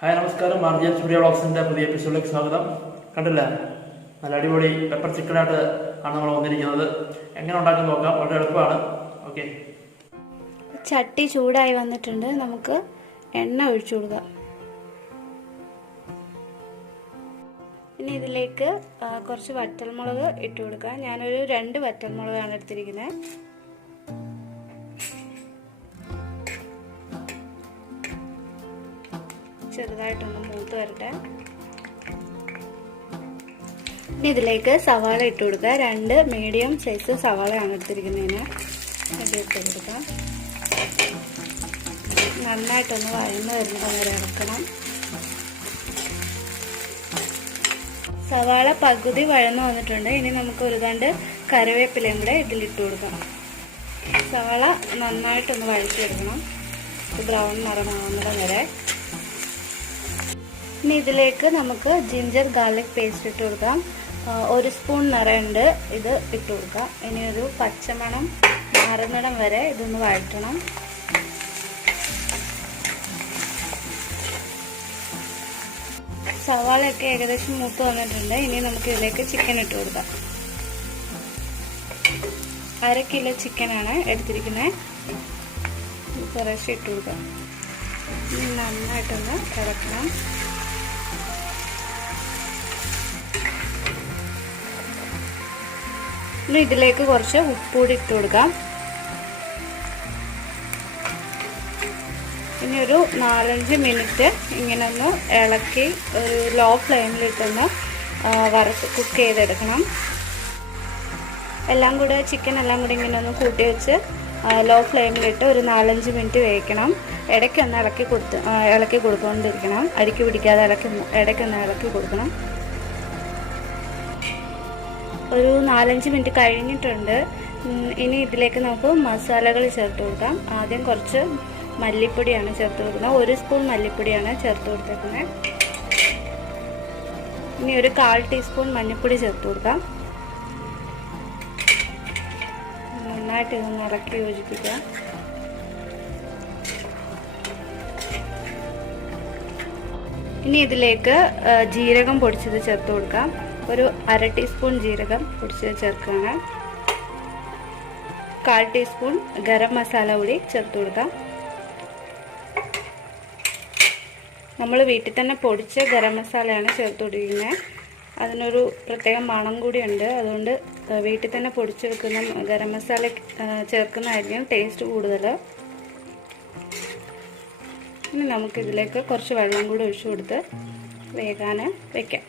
Hi നമസ്കാരം, Gireesh and Soorya വ്ളോഗ്സിൻ്റെ പുതിയ എപ്പിസോഡിലേക്ക് സ്വാഗതം. കണ്ടില്ല, നല്ല അടിപൊളി പെപ്പർ ചിക്കനായിട്ട് ആണ് നമ്മൾ വന്നിരിക്കുന്നത്. എങ്ങനെ ഉണ്ടാക്കി നോക്കാം, വളരെ എളുപ്പമാണ്. ഓക്കെ, ചട്ടി ചൂടായി വന്നിട്ടുണ്ട്. നമുക്ക് എണ്ണ ഒഴിച്ചു കൊടുക്കാം. ഇനി ഇതിലേക്ക് കുറച്ച് വറ്റൽമുളക് ഇട്ട് കൊടുക്കാം. ഞാനൊരു 2 വറ്റൽമുളകാണ് എടുത്തിരിക്കുന്നത്. ചെറുതായിട്ടൊന്ന് മൂത്ത് വരട്ടെ. ഇനി ഇതിലേക്ക് സവാള ഇട്ട് കൊടുക്കുക. 2 മീഡിയം സൈസ് സവാളയാണ് എടുത്തിരിക്കുന്നതിന്. ഇത് ഇട്ട് കൊടുക്കാം. നന്നായിട്ടൊന്ന് വഴന്ന് വരുന്നത് വരെ ഇറക്കണം. സവാള പകുതി വഴന്ന് വന്നിട്ടുണ്ട്. ഇനി നമുക്ക് ഒരു തണ്ട് കറിവേപ്പിലയും കൂടെ ഇതിലിട്ട് കൊടുക്കാം. സവാള നന്നായിട്ടൊന്ന് വഴറ്റിയെടുക്കണം, ബ്രൗൺ നിറമാവുന്നത് വരെ. ഇനി ഇതിലേക്ക് നമുക്ക് ജിഞ്ചർ ഗാർലിക് പേസ്റ്റ് ഇട്ട് കൊടുക്കാം. 1 സ്പൂൺ നിറയുണ്ട്, ഇത് ഇട്ട് കൊടുക്കാം. ഇനി ഒരു പച്ചമണം മാറുന്നിടം വരെ ഇതൊന്ന് വഴറ്റണം. സവാളയൊക്കെ ഏകദേശം മൂത്ത് വന്നിട്ടുണ്ട്. ഇനി നമുക്ക് ഇതിലേക്ക് ചിക്കൻ ഇട്ട് കൊടുക്കാം. 1/2 കിലോ ചിക്കനാണ് എടുത്തിരിക്കുന്നത്. കുറേശ്ശെ ഇട്ട് കൊടുക്കാം. നന്നായിട്ടൊന്ന് ഇളക്കണം. ഇനി ഇതിലേക്ക് കുറച്ച് ഉപ്പുകൂടി ഇട്ട് കൊടുക്കാം. ഇനി ഒരു 4-5 മിനിറ്റ് ഇങ്ങനെ ഒന്ന് ഇളക്കി ഒരു ലോ ഫ്ലെയിമിലിട്ടൊന്ന് കുക്ക് ചെയ്തെടുക്കണം. എല്ലാം കൂടെ ചിക്കൻ എല്ലാം കൂടി ഇങ്ങനെ ഒന്ന് കൂട്ടി വെച്ച് ലോ ഫ്ലെയിമിലിട്ട് ഒരു 4-5 മിനിറ്റ് വേവിക്കണം. ഇടയ്ക്കൊന്ന് ഇളക്കി കൊടുത്തുകൊണ്ടിരിക്കണം. അരിക്ക് പിടിക്കാതെ ഇടയ്ക്കൊന്ന് ഇളക്കി കൊടുക്കണം. ഒരു 4-5 മിനിറ്റ് കഴിഞ്ഞിട്ടുണ്ട്. ഇനി ഇതിലേക്ക് നമുക്ക് മസാലകൾ ചേർത്ത് കൊടുക്കാം. ആദ്യം കുറച്ച് മല്ലിപ്പൊടിയാണ് ചേർത്ത് കൊടുക്കുന്നത്. 1 സ്പൂൺ മല്ലിപ്പൊടിയാണ് ചേർത്ത് കൊടുത്തേക്കുന്നത്. ഇനി ഒരു 1/4 ടീസ്പൂൺ മഞ്ഞൾപ്പൊടി ചേർത്ത് കൊടുക്കാം. നന്നായിട്ട് ഇതൊന്ന് ഇളക്കി യോജിപ്പിക്കുക. ഇനി ഇതിലേക്ക് ജീരകം പൊടിച്ചത് ചേർത്ത് കൊടുക്കാം. ഒരു 1/2 ടീസ്പൂൺ ജീരകം പൊടിച്ചത് ചേർക്കുകയാണ്. 1/4 ടീസ്പൂൺ ഗരം മസാല കൂടി ചേർത്ത് കൊടുക്കാം. നമ്മൾ വീട്ടിൽ തന്നെ പൊടിച്ച ഗരം മസാലയാണ് ചേർത്ത് കൊടുക്കുന്നത്. അതിനൊരു പ്രത്യേക മണം കൂടിയുണ്ട്. അതുകൊണ്ട് വീട്ടിൽ തന്നെ പൊടിച്ച് വെക്കുന്ന ഗരം മസാല ചേർക്കുന്നതായിരിക്കും ടേസ്റ്റ് കൂടുതൽ. ഇനി നമുക്കിതിലേക്ക് കുറച്ച് വെള്ളം കൂടി ഒഴിച്ചു കൊടുത്ത് വേകാൻ വയ്ക്കാം.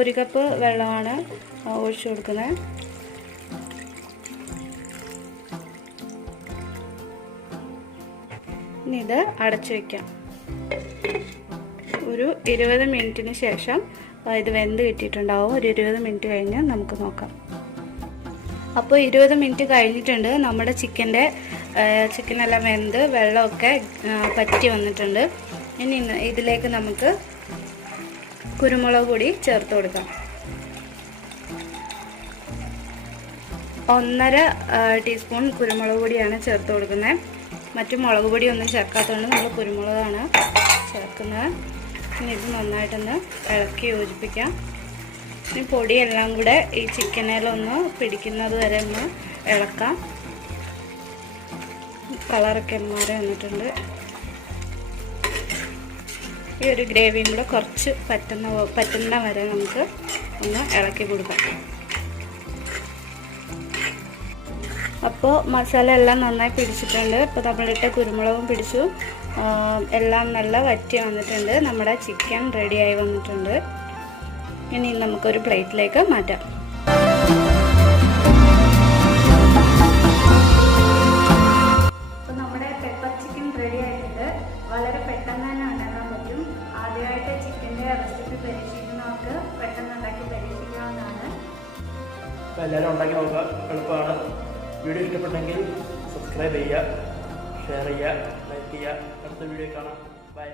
1 കപ്പ് വെള്ളമാണ് ഒഴിച്ചു കൊടുക്കുന്നത്. ഇനി ഇത് അടച്ചു വയ്ക്കാം. ഒരു 20 മിനിറ്റിന് ശേഷം ഇത് വെന്ത് കിട്ടിയിട്ടുണ്ടാവും. ഒരു 20 മിനിറ്റ് കഴിഞ്ഞ് നമുക്ക് നോക്കാം. അപ്പോൾ 20 മിനിറ്റ് കഴിഞ്ഞിട്ടുണ്ട്. നമ്മുടെ ചിക്കനെല്ലാം വെന്ത് വെള്ളമൊക്കെ പറ്റി വന്നിട്ടുണ്ട്. ഇനി ഇതിലേക്ക് നമുക്ക് കുരുമുളക് പൊടി ചേർത്ത് കൊടുക്കാം. 1.5 ടീസ്പൂൺ കുരുമുളക് പൊടിയാണ് ചേർത്ത് കൊടുക്കുന്നത്. മറ്റു മുളക് പൊടിയൊന്നും ചേർക്കാത്തതുകൊണ്ട് നമ്മൾ കുരുമുളകാണ് ചേർക്കുന്നത്. ഇനി ഇത് നന്നായിട്ടൊന്ന് ഇളക്കി യോജിപ്പിക്കാം. ഇനി പൊടിയെല്ലാം കൂടെ ഈ ചിക്കനിലൊന്ന് പിടിക്കുന്നത് വരെ ഒന്ന് ഇളക്കാം. കളറൊക്കെ മാറി വന്നിട്ടുണ്ട്. ഈ ഒരു ഗ്രേവിയും കൂടെ കുറച്ച് പറ്റുന്ന വരെ നമുക്ക് ഒന്ന് ഇളക്കി കൊടുക്കാം. അപ്പോൾ മസാല എല്ലാം നന്നായി പിടിച്ചിട്ടുണ്ട്. ഇപ്പോൾ നമ്മളിട്ട കുരുമുളകും പിടിച്ചു. എല്ലാം നല്ല വറ്റി വന്നിട്ടുണ്ട്. നമ്മുടെ ചിക്കൻ റെഡിയായി വന്നിട്ടുണ്ട്. ഇനി നമുക്കൊരു പ്ലേറ്റിലേക്ക് മാറ്റാം. അപ്പോൾ നമ്മുടെ പെപ്പർ ചിക്കൻ റെഡി ആയിട്ടുണ്ട്. വളരെ പെട്ടെന്ന് തന്നെ ഉണ്ടാക്കാൻ പറ്റും. ആദ്യമായിട്ട് ചിക്കൻ്റെ റെസിപ്പി പരീക്ഷിക്കുന്നവർക്ക് പെട്ടെന്ന് ഉണ്ടാക്കി പരീക്ഷിക്കാവുന്നതാണ്. അപ്പോൾ എല്ലാവരും ഉണ്ടാക്കി നോക്കുക, എളുപ്പമാണ്. വീഡിയോ ഇഷ്ടപ്പെട്ടെങ്കിൽ സബ്സ്ക്രൈബ് ചെയ്യുക, ഷെയർ ചെയ്യുക, ലൈക്ക് ചെയ്യുക. അടുത്ത വീഡിയോ കാണാം. ബൈ.